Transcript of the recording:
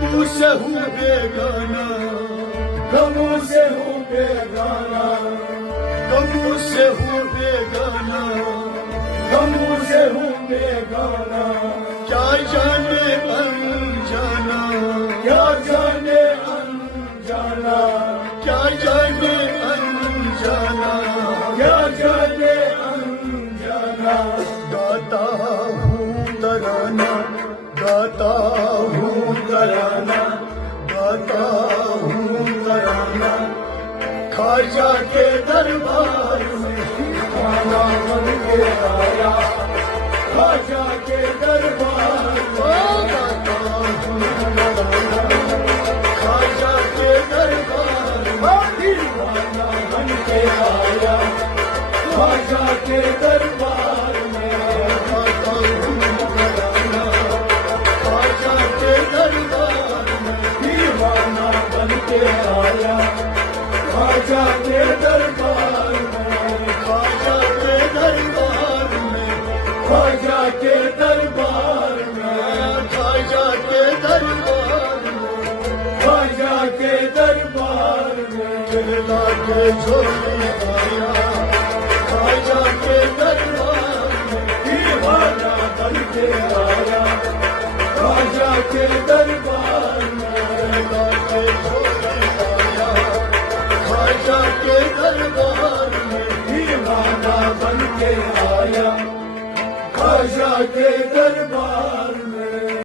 غموں سے ہوں بیگانہ، غموں سے ہوں بیگانہ، غموں سے ہوں بیگانہ، غموں سے ہوں بیگانہ، کیا جانے انجانا، کیا جانے انجانا، کیا جانے انجانا، کیا جانے انجانا، گاتا ہوں ترانہ، گاتا ہوں ترانہ، گاتا ہوں ترانہ، خواجہ کے دربار میں کھانا بن کے آیا، خواجہ کے دربار میں گاتا ہوں ترانہ، خواجہ کے دربار میں کھانا بن کے آیا، خواجہ کے دربار میں گاتا ہوں ترانہ، خواجہ کے دربار میں دیوانہ بن کے آیا، خواجہ کے دربار میں، خواجہ کے دربار میں، خواجہ کے دربار میں، خواجہ کے دربار میں، خواجہ کے دربار میں، چلا کے جھولی آیا، خواجہ کے دربار میں دیوانہ بن کے آیا، خواجہ کے دربار میں، چلا کے جھولی آیا، خواجہ کے دربار میں دیوانہ بن کے آیا، خواجہ کے دربار میں